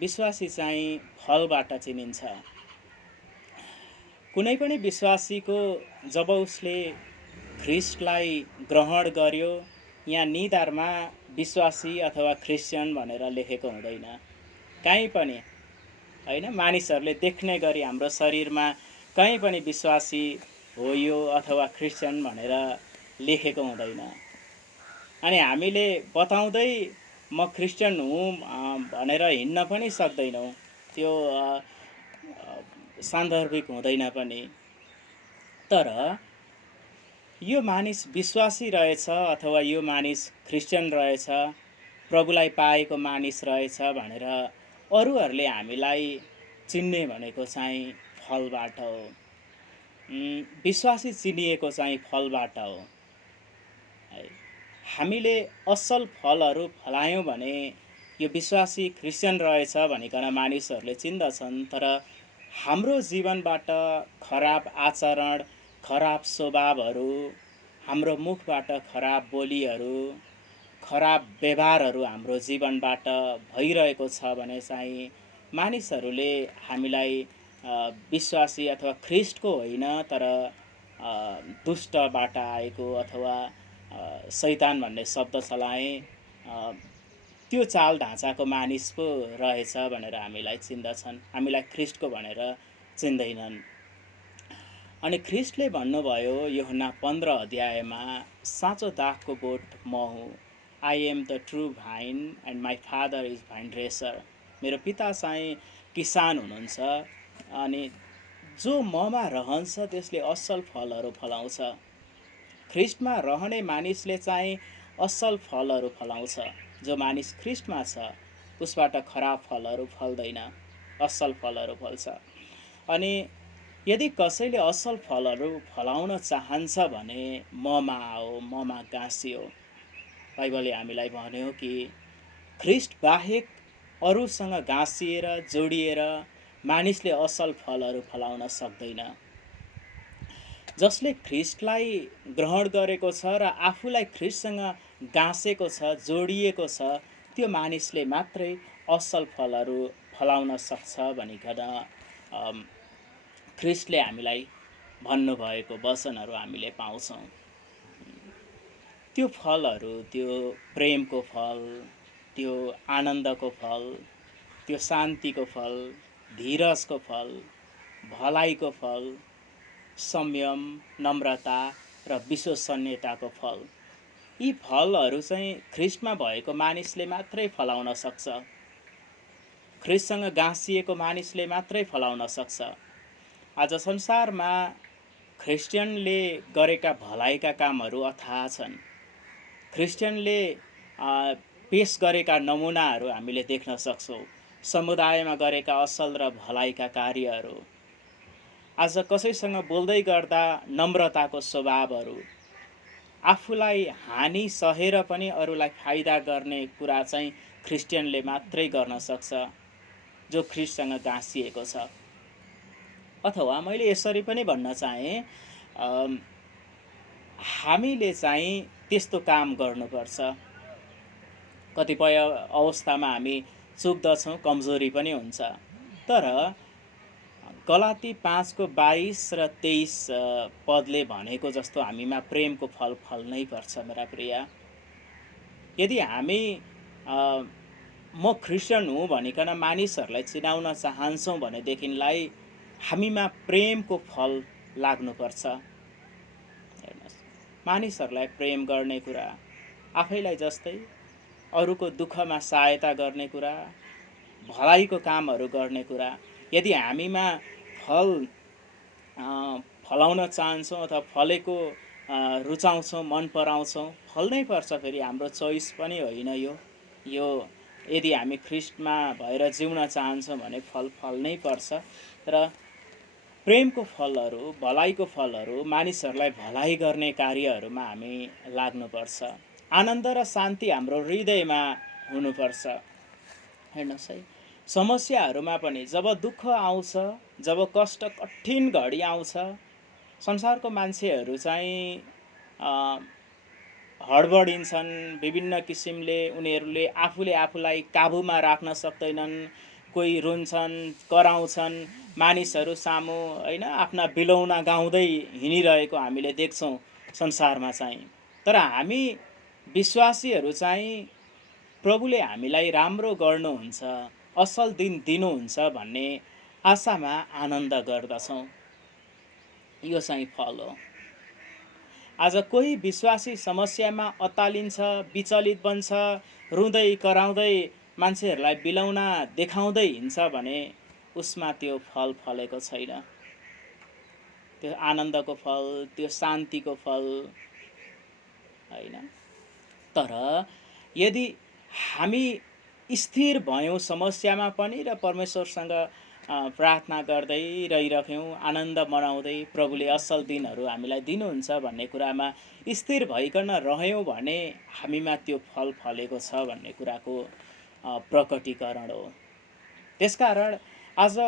विश्वासी चाहिँ फलबाट चिनिन्छ। कुनै पनि विश्वासीको जब उसले ख्रिस्टलाई ग्रहण गर्यो, यहाँ निधारमा विश्वासी अथवा क्रिस्चियन भनेर लेखेको हुँदैन कहीँ पनि, हैन। मानिसहरूले देख्ने गरी हाम्रो शरीरमा कहीँ पनि विश्वासी हो यो अथवा क्रिस्चियन भनेर लेखेको हुँदैन। अनि हामीले बताउँदै म क्रिस्चियन हुँ भनेर हिँड्न पनि सक्दैनौँ, त्यो सान्दर्भिक हुँदैन पनि। तर यो मानिस विश्वासी रहेछ अथवा यो मानिस क्रिस्चियन रहेछ, प्रभुलाई पाएको मानिस रहेछ भनेर अरूहरूले हामीलाई चिन्ने भनेको चाहिँ फलबाट हो। विश्वासी चिनिएको चाहिँ फलबाट हो है। हामीले असल फलहरू फलायौँ भने यो विश्वासी क्रिस्चियन रहेछ भनिकन मानिसहरूले चिन्दछन्। तर हाम्रो जीवनबाट खराब आचरण, खराब स्वभावहरू, हाम्रो मुखबाट खराब बोलीहरू, खराब व्यवहारहरू हाम्रो जीवनबाट भइरहेको छ भने चाहिँ मानिसहरूले हामीलाई विश्वासी अथवा ख्रिस्टको होइन तर दुष्टबाट आएको अथवा शैतान भन्ने शब्द चलाए त्यो चाल ढाँचाको मानिस पो रहेछ भनेर हामीलाई चिन्दछन्, हामीलाई ख्रिस्टको भनेर चिन्दैनन्। अनि ख्रिस्टले भन्नुभयो यूहन्ना 15 अध्यायमा, साँचो दाखको बोट म हुँ, I am the true vine and my father is vine dresser. मेरो पिता चाहिँ किसान हुनुहुन्छ अनि जो ममा रहन्छ त्यसले असल फलहरू फलाउँछ। ख्रिस्टमा रहने मानिसले चाहिँ असल फलहरू फलाउँछ। जो मानिस ख्रिस्टमा छ उसबाट खराब फलहरू फल्दैन, असल फलहरू फल्छ। अनि यदि कसैले असल फलहरू फलाउन चाहन्छ भने ममा आओ, ममा गाँसियो। बाइबलले हामीलाई भन्यो कि ख्रिस्ट बाहेक अरूसँग गाँसिएर जोडिएर मानिसले असल फलहरू फलाउन सक्दैन। जसले ख्रिस्टलाई ग्रहण गरेको छ र आफूलाई ख्रिस्टसँग गाँसेको छ, जोडिएको छ, त्यो मानिसले मात्रै असल फलहरू फलाउन सक्छ भनिकन ख्रिस्टले हामीलाई भन्नुभएको वचनहरू हामीले पाउँछौँ। त्यो फलहरू, त्यो प्रेमको फल, त्यो आनन्दको फल, त्यो शान्तिको फल, धीरजको फल, भलाइको फल, संयम, नम्रता र विश्वसनीयताको फल, यी फलहरू चाहिँ ख्रिस्टमा भएको मानिसले मात्रै फलाउन सक्छ। ख्रिस्टसँग गाँसिएको मानिसले मात्रै फलाउन सक्छ। आज संसारमा क्रिस्चियनले गरेका भलाइका कामहरू अथाह छन्। क्रिस्चियनले पेश गरेका नमुनाहरू हामीले देख्न सक्छौँ। समुदायमा गरेका असल र भलाइका कार्यहरू, आज कसैसँग बोल्दै गर्दा नम्रताको स्वभावहरू, आफूलाई हानि सहेर पनि अरूलाई फाइदा गर्ने कुरा चाहिँ क्रिस्चियनले मात्रै गर्न सक्छ जो ख्रिस्टसँग गाँसिएको छ। अथवा मैले यसरी पनि भन्न चाहे, हामीले चाहिँ त्यस्तो काम गर्नुपर्छ। कतिपय अवस्थामा हामी चुक्दछौँ, कमजोरी पनि हुन्छ। तर गलाती 5:22 र 23 पदले भनेको जस्तो हामीमा प्रेमको फल फल्नै पर्छ मेरा प्रिय। यदि हामी म क्रिस्चियन हुँ भनिकन मानिसहरूलाई चिनाउन चाहन्छौँ भनेदेखिलाई हामीमा प्रेमको फल लाग्नुपर्छ। हेर्नुहोस्, मानिसहरूलाई प्रेम गर्ने कुरा, आफैलाई जस्तै अरूको दुःखमा सहायता गर्ने कुरा, भलाइको कामहरू गर्ने कुरा, यदि हामीमा फल फलाउन चाहन्छौँ अथवा फलेको रुचाउँछौँ, मन पराउँछौँ, फल्नै पर्छ। फेरि हाम्रो चोइस पनि होइन यो यदि हामी ख्रिस्टमा भएर जिउन चाहन्छौँ भने फल फल्नै पर्छ। र प्रेमको फलहरू, भलाइको फलहरू, मानिसहरूलाई भलाइ गर्ने कार्यहरूमा हामी लाग्नुपर्छ। आनन्द र शान्ति हाम्रो हृदयमा हुनुपर्छ। हेर्नुहोस् है, समस्याहरूमा पनि जब दुःख आउँछ, जब कष्ट कठिन घडी आउँछ, संसारको मान्छेहरू चाहिँ हडबडिन्छन्। विभिन्न किसिमले उनीहरूले आफूले आफूलाई काबुमा राख्न सक्दैनन्, कोही रुन्छन्, कराउँछन्, मानिसहरू सामु होइन आफ्ना बिलौना गाउँदै हिँडिरहेको हामीले देख्छौँ संसारमा चाहिँ। तर हामी विश्वासीहरू चाहिँ प्रभुले हामीलाई राम्रो गर्नुहुन्छ, असल दिन दिनुहुन्छ भन्ने आशामा आनन्द गर्दछौँ। यो चाहिँ फल हो। आज कोही विश्वासी समस्यामा अत्तालिन्छ, विचलित बन्छ, रुँदै कराउँदै मान्छेहरूलाई बिलौना देखाउँदै हिँड्छ भने उसमा त्यो फल फलेको छैन। त्यो आनन्दको फल, त्यो शान्तिको फल होइन। तर यदि हामी स्थिर भयौँ समस्यामा पनि र परमेश्वरसँग प्रार्थना गर्दै रहिरह्यौँ, आनन्द मनाउँदै प्रभुले असल दिनहरू हामीलाई दिनुहुन्छ भन्ने कुरामा स्थिर भइकन रह्यौँ भने हामीमा त्यो फल फलेको छ भन्ने कुराको प्रकटीकरण हो। त्यसकारण आज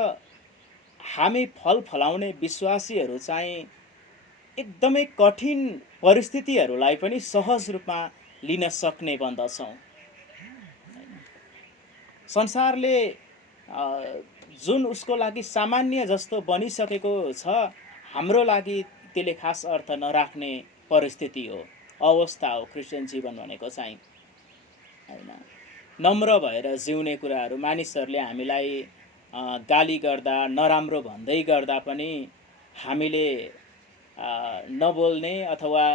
हामी फल फलाउने विश्वासीहरू चाहिँ एकदमै कठिन परिस्थितिहरूलाई पनि सहज रूपमा लिन सक्ने बन्दछौँ। संसारले जुन उसको लागि सामान्य जस्तो बनिसकेको छ, हाम्रो लागि त्यसले खास अर्थ नराख्ने परिस्थिति हो, अवस्था हो क्रिस्चियन जीवन भनेको चाहिँ होइन। नम्र भएर जिउने कुराहरू, मानिसहरूले हामीलाई गाली गर्दा, नराम्रो भन्दै गर्दा पनि हामीले नबोल्ने अथवा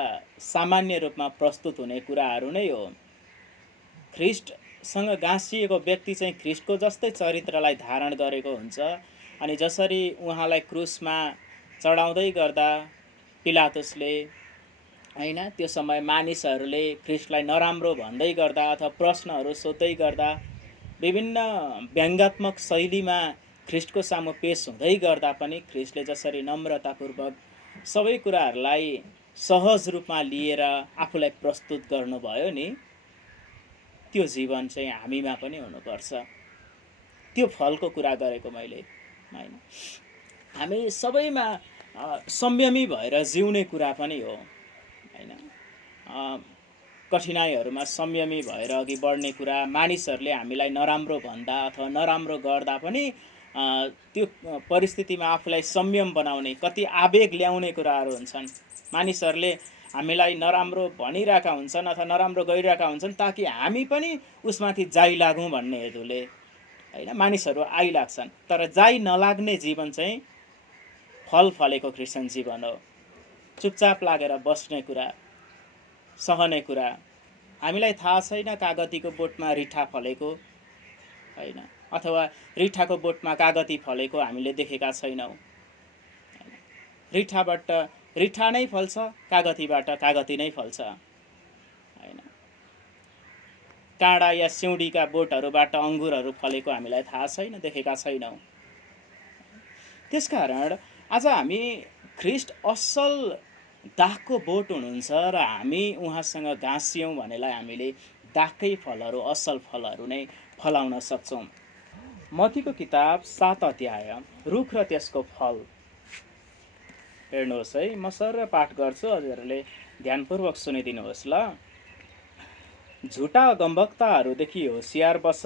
सामान्य रूपमा प्रस्तुत हुने कुराहरू नै हो। ख्रिस्टसँग गाँसिएको व्यक्ति चाहिँ ख्रिस्टको जस्तै चरित्रलाई धारण गरेको हुन्छ। अनि जसरी उहाँलाई क्रुसमा चढाउँदै गर्दा पिलातुसले होइन, त्यो समय मानिसहरूले ख्रिस्टलाई नराम्रो भन्दै गर्दा अथवा प्रश्नहरू सोध्दै गर्दा, विभिन्न व्यङ्ग्यात्मक शैलीमा ख्रिस्टको सामु पेश हुँदै गर्दा पनि ख्रिस्टले जसरी नम्रतापूर्वक सबै कुराहरूलाई सहज रूपमा लिएर आफूलाई प्रस्तुत गर्नुभयो नि, त्यो जीवन चाहिँ हामीमा पनि हुनुपर्छ। त्यो फलको कुरा गरेको मैले होइन। हामी सबैमा संयमी भएर जिउने कुरा पनि हो होइन। कठिनाइहरूमा संयमी भएर अघि बढ्ने कुरा, मानिसहरूले हामीलाई नराम्रो भन्दा अथवा नराम्रो गर्दा पनि त्यो परिस्थितिमा आफूलाई संयम बनाउने, कति आवेग ल्याउने कुराहरू हुन्छन्। मानिसहरूले हामीलाई नराम्रो भनिरहेका हुन्छन् अथवा नराम्रो गरिरहेका हुन्छन् ताकि हामी पनि उसमाथि जाइ लागौँ भन्ने हेतुले होइन मानिसहरू आइलाग्छन्। तर जाइ नलाग्ने जीवन चाहिँ फल फलेको क्रिस्चियन जीवन हो। चुपचाप लागेर बस्ने कुरा, सहने कुरा। हामीलाई थाहा छैन कागतीको बोटमा रिठा फलेको होइन, अथवा रिठाको बोटमा कागती फलेको हामीले देखेका छैनौँ। रिठाबाट रिठा नै फल्छ, कागतीबाट कागती नै फल्छ होइन। काँडा या सिउँडीका बोटहरूबाट अङ्गुरहरू फलेको हामीलाई थाहा छैन, देखेका छैनौँ। त्यसकारण आज हामी ख्रिस्ट असल दागको बोट हुनुहुन्छ र हामी उहाँसँग गाँसियौँ भनेलाई हामीले दागकै फलहरू, असल फलहरू नै फलाउन सक्छौँ। मत्तीको किताब 7 अध्याय, रुख र त्यसको फल। हेर्नुहोस् है, म सर पाठ गर्छु, हजुरहरूले ध्यानपूर्वक सुनिदिनुहोस् ल। झुटा अगमवक्ताहरूदेखि होसियार बस,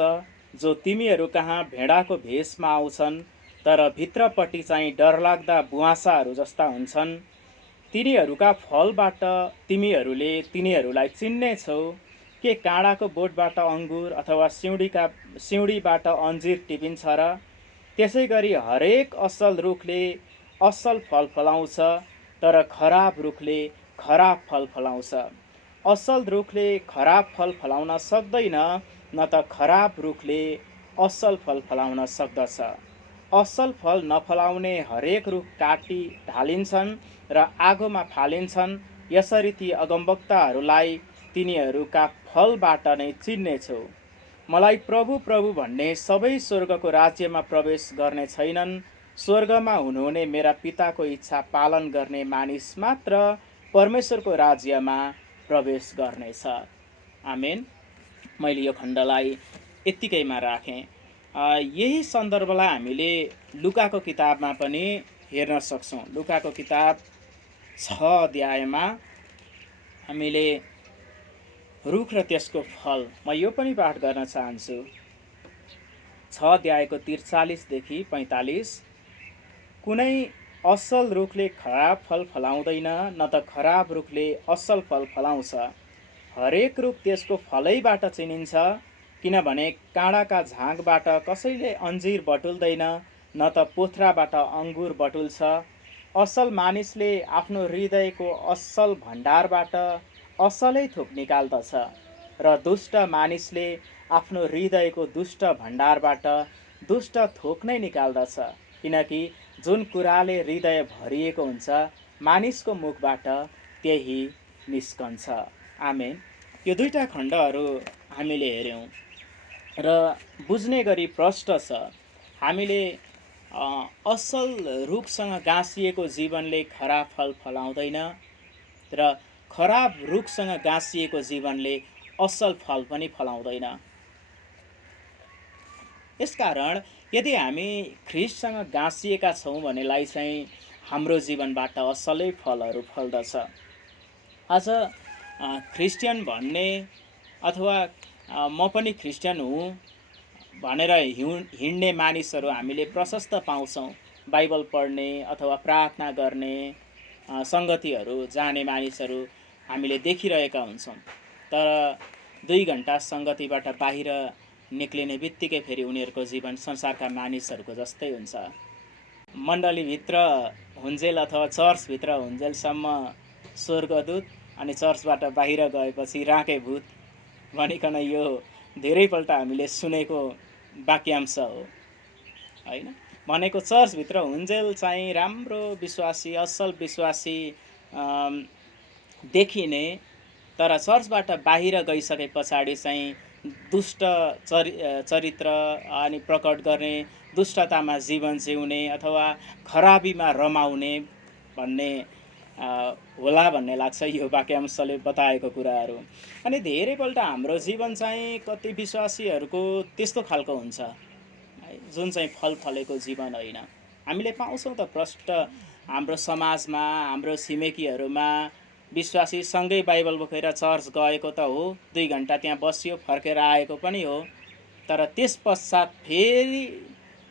जो तिमीहरू कहाँ भेडाको भेषमा आउँछन् तर भित्रपट्टि चाहिँ डरलाग्दा बुवासाहरू जस्ता हुन्छन्। तिनीहरूका फलबाट तिमीहरूले तिनीहरूलाई चिन्नेछौ। के काँडाको बोटबाट अङ्गुर अथवा सिउँडीबाट अन्जिर टिपिन्छ र? त्यसै गरी हरेक असल रुखले असल फल फलाउँछ, तर खराब रुखले खराब फल फलाउँछ। असल रुखले खराब फल फलाउन सक्दैन, न त खराब रुखले असल फल फलाउन सक्दछ। असल फल नफलाउने हरेक रुख काटी ढालिन्छन् र आगोमा फालिन्छन्। यसरी ती अगमवक्ताहरूलाई तिनीहरूका फलबाट नै चिन्नेछौ। मलाई प्रभु प्रभु भन्ने सबै स्वर्गको राज्यमा प्रवेश गर्ने छैनन्, स्वर्गमा हुनुहुने मेरा पिताको इच्छा पालन गर्ने मानिस मात्र परमेश्वरको राज्यमा प्रवेश गर्नेछ। आमेन। मैले यो खण्डलाई यत्तिकैमा राखेँ। यही सन्दर्भलाई हामीले लुकाको किताबमा पनि हेर्न सक्छौँ। लुकाको किताब 6 अध्यायमा हामीले रुख र त्यसको फल, म यो पनि पाठ गर्न चाहन्छु। 6 अध्यायको 43 देखि 45। कुनै असल रुखले खराब फल फलाउँदैन, न त खराब रुखले असल फल फलाउँछ। हरेक रुख त्यसको फलैबाट चिनिन्छ, किनभने काँडाका झागबाट कसैले अन्जिर बटुल्दैन, न त पोथ्राबाट अङ्गुर बटुल्छ। असल मानिसले आफ्नो हृदयको असल भण्डारबाट असलै थोक निकाल्दछ, र दुष्ट मानिसले आफ्नो हृदयको दुष्ट भण्डारबाट दुष्ट थोक नै निकाल्दछ। किनकि जुन कुराले हृदय भरिएको हुन्छ, मानिसको मुखबाट त्यही निस्कन्छ। आमेन। यो दुईटा खण्डहरू हामीले हेऱ्यौँ र बुझ्ने गरी प्रष्ट छ। हामीले असल रुखसँग गाँसिएको जीवनले खराब फल फलाउँदैन, र खराब रुखसँग गाँसिएको जीवनले असल फल पनि फलाउँदैन। यसकारण यदि हामी ख्रिस्टसँग गाँसिएका छौँ भनेलाई चाहिँ हाम्रो जीवनबाट असलै फलहरू फल्दछ। आज क्रिस्चियन भन्ने अथवा म पनि क्रिस्चियन हुँ भनेर हिँड्ने मानिसहरू हामीले प्रशस्त पाउँछौँ। बाइबल पढ्ने अथवा प्रार्थना गर्ने सङ्गतिहरू जाने मानिसहरू हामीले देखिरहेका हुन्छौँ। तर 2 घण्टा सङ्गतिबाट बाहिर निक्लिने बित्तिकै फेरि उनीहरूको जीवन संसारका मानिसहरूको जस्तै हुन्छ। मण्डलीभित्र हुन्जेल अथवा चर्चभित्र हुन्जेलसम्म स्वर्गदूत, अनि चर्चबाट बाहिर गएपछि राँके भूत भनिकन यो धेरैपल्ट हामीले सुनेको वाक्यांश हो, होइन? भनेको चर्चभित्र हुन्जेल चाहिँ राम्रो विश्वासी, असल विश्वासी देखिने, तर चर्चबाट बाहिर गइसके पछाडि चाहिँ दुष्ट चरित्र अनि प्रकट गर्ने, दुष्टतामा जीवन जिउने अथवा खराबीमा रमाउने भन्ने होला भन्ने लाग्छ यो वाक्यांशले बताएको कुराहरू। अनि धेरैपल्ट हाम्रो जीवन चाहिँ कति विश्वासीहरूको त्यस्तो खालको हुन्छ, जुन चाहिँ फल फलेको जीवन होइन। हामीले पाउँछौँ त प्रष्ट हाम्रो समाजमा, हाम्रो छिमेकीहरूमा विश्वासी सँगै बाइबल बोकेर चर्च गएको त हो, 2 घण्टा त्यहाँ बस्यो, फर्केर आएको पनि हो, तर त्यस पश्चात फेरि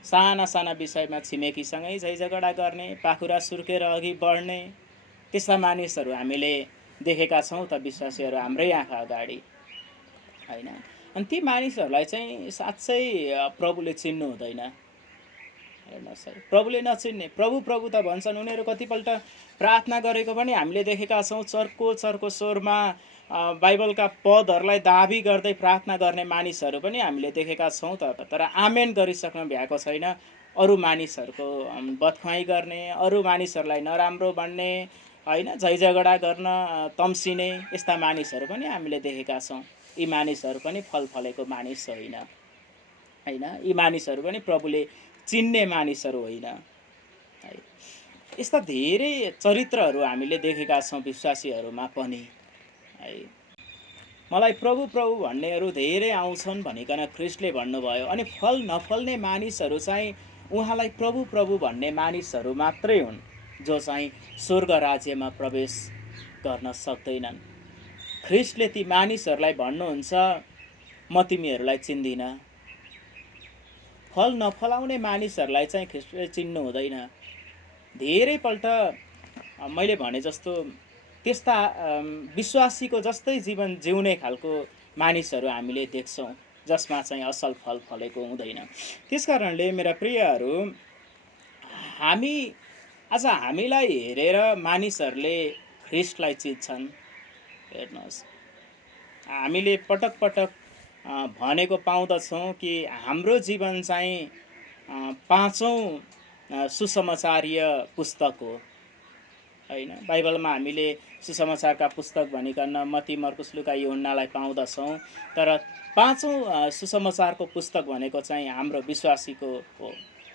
साना साना विषयमा छिमेकीसँगै झैझगडा गर्ने, पाखुरा सुर्केर अघि बढ्ने, त्यस्ता मानिसहरू हामीले देखेका छौँ त विश्वासीहरू हाम्रै आँखा अगाडि, होइन? अनि ती मानिसहरूलाई चाहिँ साँच्चै प्रभुले चिन्नु हुँदैन। हेर्नुहोस् है, प्रभुले नचिन्ने, प्रभु प्रभु त भन्छन्, उनीहरू कतिपल्ट प्रार्थना गरेको पनि हामीले देखेका छौँ। चर्को चर्को स्वरमा बाइबलका पदहरूलाई दाबी गर्दै प्रार्थना गर्ने मानिसहरू पनि हामीले देखेका छौँ त। तर आमेन गरिसक्नु भएको छैन। अरू मानिसहरूको बदख्वाइ गर्ने, अरू मानिसहरूलाई नराम्रो भन्ने, होइन, झैझगडा गर्न तम्सिने यस्ता मानिसहरू पनि हामीले देखेका छौँ। यी मानिसहरू पनि फल फलेको मानिस होइन, होइन? यी मानिसहरू पनि प्रभुले चिन्ने मानिसहरू होइन। यस्ता धेरै चरित्रहरू हामीले देखेका छौँ विश्वासीहरूमा पनि, है। मलाई प्रभु प्रभु भन्नेहरू धेरै आउँछन् भनिकन ख्रिस्टले भन्नुभयो। अनि फल नफल्ने मानिसहरू चाहिँ उहाँलाई प्रभु प्रभु भन्ने मानिसहरू मात्रै हुन्, जो चाहिँ स्वर्ग राज्यमा प्रवेश गर्न सक्दैनन्। ख्रिस्टले ती मानिसहरूलाई भन्नुहुन्छ, म तिमीहरूलाई चिन्दिनँ। फल नफलाउने मानिसहरूलाई चाहिँ ख्रिस्टले चिन्नु हुँदैन। धेरैपल्ट मैले भने जस्तो त्यस्ता विश्वासीको जस्तै जीवन जिउने खालको मानिसहरू हामीले देख्छौँ, जसमा चाहिँ असल फल फलेको हुँदैन। त्यसकारणले मेरा प्रियहरू, आज हामीलाई हेरेर मानिसहरूले ख्रिस्टलाई चिन्छन्। हेर्नुहोस्, हामीले पटक पटक भनेको पाउँदछौँ कि हाम्रो जीवन चाहिँ 5औँ सुसमाचारीय पुस्तक हो, होइन? बाइबलमा हामीले सुसमाचारका पुस्तक भनिकन मत्ती, मर्कुस, लुका, यूहन्नालाई पाउँदछौँ, तर 5औँ सुसमाचारको पुस्तक भनेको चाहिँ हाम्रो विश्वासीको हो।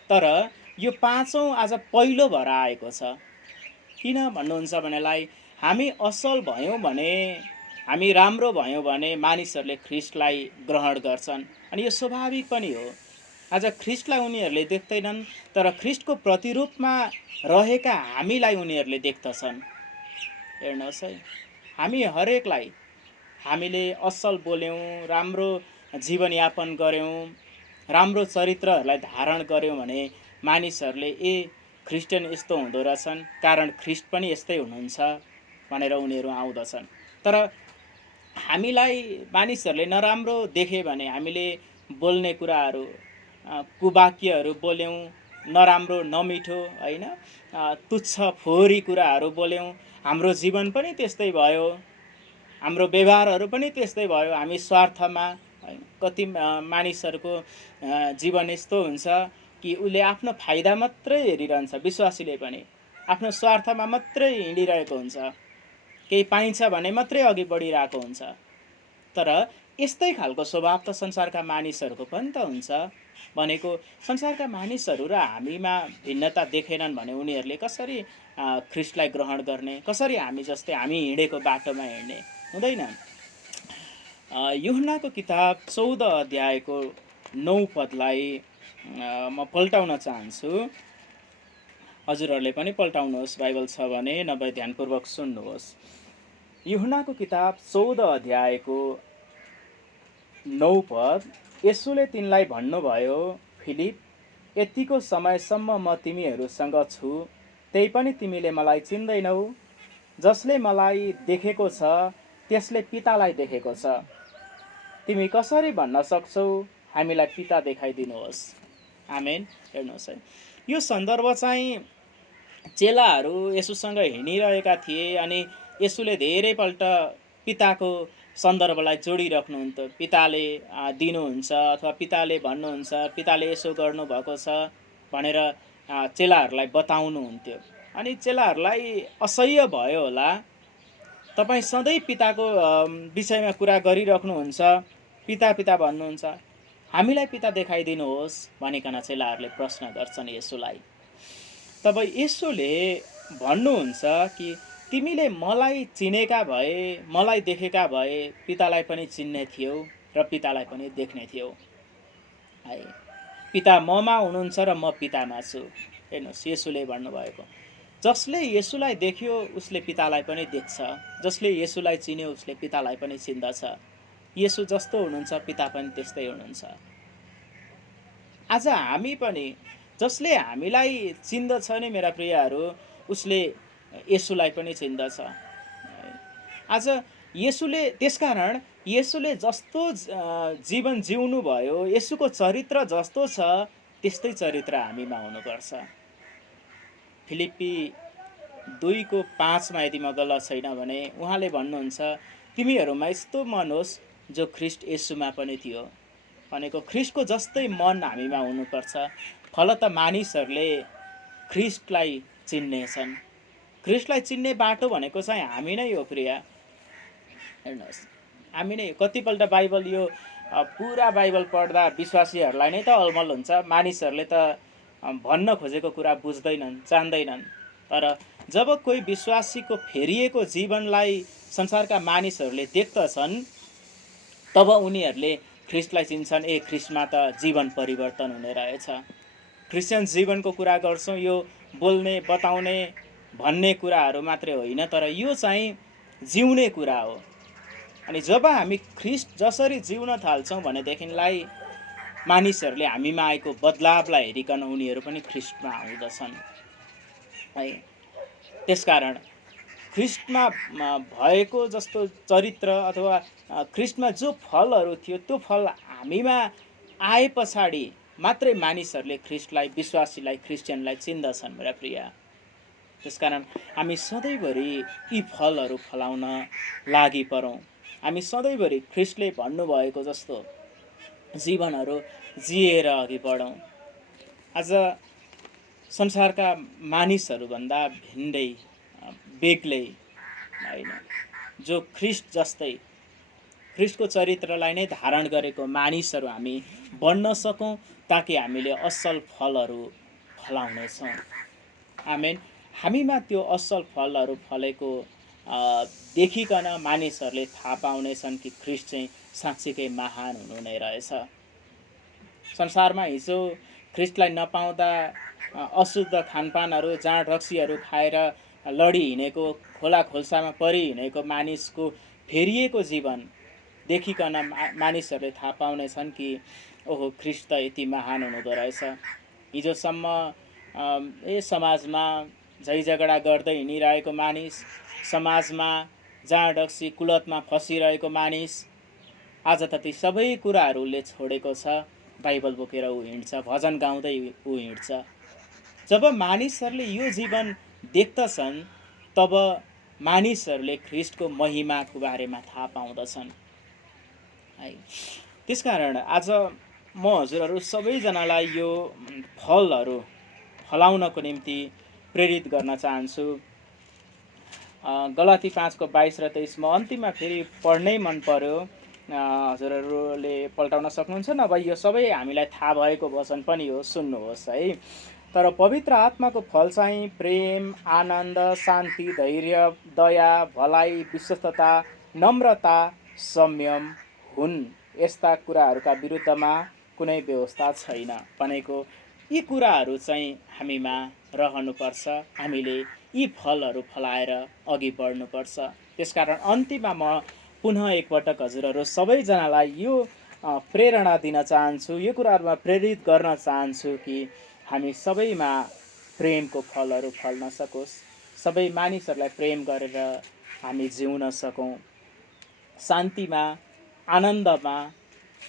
तर यो 5औँ आज पहिलो भएर आएको छ। किन भन्नुहुन्छ भनेलाई, हामी असल भयौँ भने, हामी राम्रो भयौँ भने मानिसहरूले ख्रिस्टलाई ग्रहण गर्छन्, अनि यो स्वाभाविक पनि हो। आज ख्रिस्टलाई उनीहरूले देख्दैनन्, तर ख्रिस्टको प्रतिरूपमा रहेका हामीलाई उनीहरूले देख्दछन्। हेर्नुहोस् है, हामी हरेकलाई, हामीले असल बोल्यौँ, राम्रो जीवनयापन गऱ्यौँ, राम्रो चरित्रहरूलाई धारण गर्यौँ भने मानिसहरूले क्रिस्चियन यस्तो हुँदो रहेछन्, कारण ख्रिस्ट पनि यस्तै हुनुहुन्छ भनेर उनीहरू आउँदछन्। तर हामीलाई मानिसहरूले नराम्रो देखे भने हामीले बोल्ने कुराहरू कुवाक्यहरू बोल्यौँ, नराम्रो नमिठो होइन, तुच्छ फोहोरी कुराहरू बोल्यौँ, हाम्रो जीवन पनि त्यस्तै भयो, हाम्रो व्यवहारहरू पनि त्यस्तै भयो। हामी स्वार्थमा कति मानिसहरूको जीवन यस्तो हुन्छ कि उसले आफ्नो फाइदा मात्रै हेरिरहन्छ, विश्वासीले पनि आफ्नो स्वार्थमा मात्रै हिँडिरहेको हुन्छ, केही पाइन्छ भने मात्रै अघि बढिरहेको हुन्छ। तर यस्तै खालको स्वभाव त संसारका मानिसहरूको पनि त हुन्छ। भनेको संसारका मानिसहरू र हामीमा भिन्नता देखेनन् भने उनीहरूले कसरी ख्रिस्टलाई ग्रहण गर्ने, कसरी हामी जस्तै हामी हिँडेको बाटोमा हिँड्ने? हुँदैन। यूहन्नाको किताब 14 अध्यायको 9 पदलाई म पल्टाउन चाहन्छु। हजुरहरूले पनि पल्टाउनुहोस् बाइबल छ भने, नभए ध्यानपूर्वक सुन्नुहोस्। यूहन्नाको किताब 14 अध्यायको 9 पद, यसुले तिनलाई भन्नुभयो, फिलिप, यतिको समयसम्म म तिमीहरूसँग छु, त्यही पनि तिमीले मलाई चिन्दैनौ? जसले मलाई देखेको छ त्यसले पितालाई देखेको छ। तिमी कसरी भन्न सक्छौ, हामीलाई पिता देखाइदिनुहोस्? आमेन। हेर्नुहोस् है, यो सन्दर्भ चाहिँ चेलाहरू यसुसँग हिँडिरहेका थिए अनि यसुले धेरैपल्ट पिताको सन्दर्भलाई जोडिराख्नुहुन्थ्यो। पिताले दिनुहुन्छ अथवा पिताले भन्नुहुन्छ, पिताले यसो गर्नुभएको छ भनेर चेलाहरूलाई बताउनुहुन्थ्यो। अनि चेलाहरूलाई असह्य भयो होला, तपाईँ सधैँ पिताको विषयमा कुरा गरिराख्नुहुन्छ, पिता पिता भन्नुहुन्छ, हामीलाई पिता देखाइदिनुहोस् भनिकन चेलाहरूले प्रश्न गर्छन् यसुलाई। तब यसुले भन्नुहुन्छ कि तिमीले मलाई चिनेका भए, मलाई देखेका भए पितालाई पनि चिन्ने थियौ र पितालाई पनि देख्ने थियौ। है, पिता ममा हुनुहुन्छ र म पितामा छु। हेर्नुहोस्, यसुले भन्नुभएको, जसले यसुलाई देख्यो उसले पितालाई पनि देख्छ, जसले यसुलाई चिन्यो उसले पितालाई पनि चिन्दछ। यसु जस्तो हुनुहुन्छ पिता पनि त्यस्तै हुनुहुन्छ। आज हामी पनि, जसले हामीलाई चिन्दछ नि मेरा प्रियहरू, उसले यसुलाई पनि चिन्दछ। आज यसुले, त्यसकारण यसुले जस्तो जीवन जिउनु भयो, यसुको चरित्र जस्तो छ त्यस्तै चरित्र हामीमा हुनुपर्छ। फिलिप्पी 2:5 यदि म गलत छैन भने उहाँले भन्नुहुन्छ, तिमीहरूमा यस्तो मन होस् जो ख्रिस्ट यसुमा पनि थियो। भनेको ख्रिस्टको जस्तै मन हामीमा हुनुपर्छ। फल त मानिसहरूले ख्रिस्टलाई चिन्नेछन्। ख्रिस्टलाई चिन्ने बाटो भनेको चाहिँ हामी नै हो प्रिय। हेर्नुहोस्, हामी नै। कतिपल्ट बाइबल, यो पुरा बाइबल पढ्दा विश्वासीहरूलाई नै त अलमल हुन्छ। मानिसहरूले त भन्न खोजेको कुरा बुझ्दैनन्, जान्दैनन्। तर जब कोही विश्वासीको फेरिएको जीवनलाई संसारका मानिसहरूले देख्दछन्, तब उनीहरूले ख्रिस्टलाई चिन्छन्। ख्रिस्टमा त जीवन परिवर्तन हुने रहेछ। क्रिस्चियन जीवनको कुरा गर्छौँ, यो बोल्ने, बताउने, भन्ने कुराहरू मात्रै होइन, तर यो चाहिँ जिउने कुरा हो। अनि जब हामी ख्रिस्ट जसरी जिउन थाल्छौँ भनेदेखिलाई मानिसहरूले हामीमा आएको बदलावलाई हेरिकन उनीहरू पनि ख्रिस्टमा आउँदछन्। है, त्यसकारण ख्रिस्टमा भएको जस्तो चरित्र अथवा ख्रिस्टमा जो फलहरू थियो त्यो फल हामीमा आए पछाडि मात्रै मानिसहरूले ख्रिस्टलाई, विश्वासीलाई, क्रिस्चियनलाई चिन्दछन् मेरा प्रिय। त्यसकारण हामी सधैँभरि यी फलहरू फलाउन लागि परौँ। हामी सधैँभरि ख्रिस्टले भन्नुभएको जस्तो जीवनहरू जिएर अघि बढौँ। आज संसारका मानिसहरूभन्दा भिन्दै, बेग्लै होइन, जो ख्रिस्ट जस्तै, ख्रिस्टको चरित्रलाई नै धारण गरेको मानिसहरू हामी बन्न सकौँ, ताकि हामीले असल फलहरू फलाउनेछौँ। आमेन। हामीमा त्यो असल फलहरू फलेको देखिकन मानिसहरूले थाहा पाउनेछन् कि ख्रिस्ट चाहिँ साँच्चीकै महान हुनु नै रहेछ। संसारमा हिजो ख्रिस्टलाई नपाउँदा अशुद्ध खानपानहरू, जाँड रक्सीहरू खाएर लडी हिँडेको, खोला खोल्सामा परि हिँडेको मानिसको फेरिएको जीवन देखिकन मानिसहरूले थाहा पाउनेछन् कि ओहो ख्रिस्ट त यति महान हुनुहुँदो रहेछ। हिजोसम्म समाजमा झैझगडा गर्दै हिँडिरहेको मानिस, समाजमा जाँडक्सी कुलतमा फसिरहेको मानिस, आज त ती सबै कुराहरू उसले छोडेको छ। बाइबल बोकेर ऊ हिँड्छ, भजन गाउँदै ऊ हिँड्छ। जब मानिसहरूले यो जीवन देख्दछन् तब मानिसहरूले ख्रिस्टको महिमाको बारेमा थाहा पाउँदछन् है। त्यसकारण आज म हजुरहरू सबैजनालाई यो फलहरू फलाउनको निम्ति प्रेरित गर्न चाहन्छु। गलाती 5:22 र 23 म अन्तिममा फेरि पढ्नै मन पर्यो, हजुरहरूले पल्टाउन सक्नुहुन्छ, नभए यो सबै हामीलाई थाहा भएको वचन पनि हो, सुन्नुहोस् है। तर पवित्र आत्माको फल चाहिँ प्रेम, आनन्द, शान्ति, धैर्य, दया, भलाइ, विश्वस्तता, नम्रता, संयम हुन्। यस्ता कुराहरूका विरुद्धमा कुनै व्यवस्था छैन भनेको यी कुराहरू चाहिँ हामीमा रहनुपर्छ। हामीले यी फलहरू फलाएर अघि बढ्नुपर्छ। त्यसकारण अन्तिममा म पुनः एकपटक हजुरहरू सबैजनालाई यो प्रेरणा दिन चाहन्छु, यो कुराहरूमा प्रेरित गर्न चाहन्छु कि हामी सबैमा प्रेमको फलहरू फल्न सकोस्, सबै मानिसहरूलाई प्रेम गरेर हामी जिउन सकौँ, शान्तिमा आनन्दमा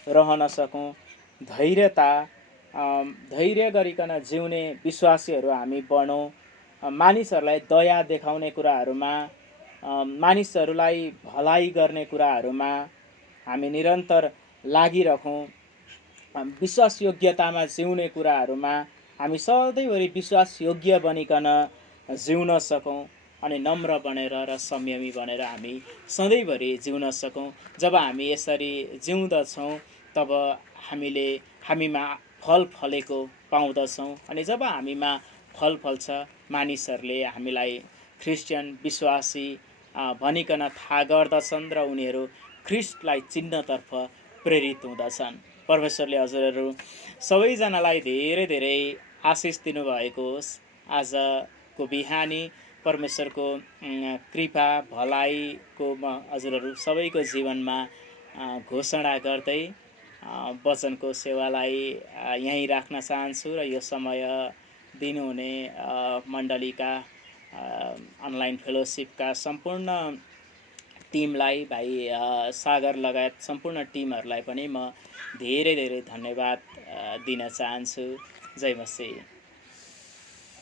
रहन सकौँ, धैर्य गरिकन जिउने विश्वासीहरू हामी बढौँ, मानिसहरूलाई दया देखाउने कुराहरूमा, मानिसहरूलाई भलाइ गर्ने कुराहरूमा हामी निरन्तर लागिरहौँ, विश्वासयोग्यतामा जिउने कुराहरूमा हामी सधैँभरि विश्वासयोग्य बनिकन जिउन सकौँ अनि नम्र बनेर र संयमी बनेर हामी सधैँभरि जिउन सकौँ। जब हामी यसरी जिउँदछौँ तब हामीमा फल फलेको पाउँदछौँ अनि जब हामीमा फल फल्छ मानिसहरूले हामीलाई क्रिस्चियन विश्वासी भनिकन थाहा गर्दछन् र उनीहरू ख्रिस्टलाई चिन्नतर्फ प्रेरित हुँदछन्। परमेश्वरले हजुरहरू सबैजनालाई धेरै धेरै आशिष दिनुभएको होस्। आजको बिहानी परमेश्वरको कृपा भलाइको म हजुरहरू सबैको जीवनमा घोषणा गर्दै वचनको सेवालाई यहीँ राख्न चाहन्छु र यो समय दिनुहुने मण्डलीका अनलाइन फेलोसिपका सम्पूर्ण टिमलाई, भाइ सागर लगायत सम्पूर्ण टिमहरूलाई पनि म धेरै धेरै धन्यवाद दिन चाहन्छु। जय मसीह।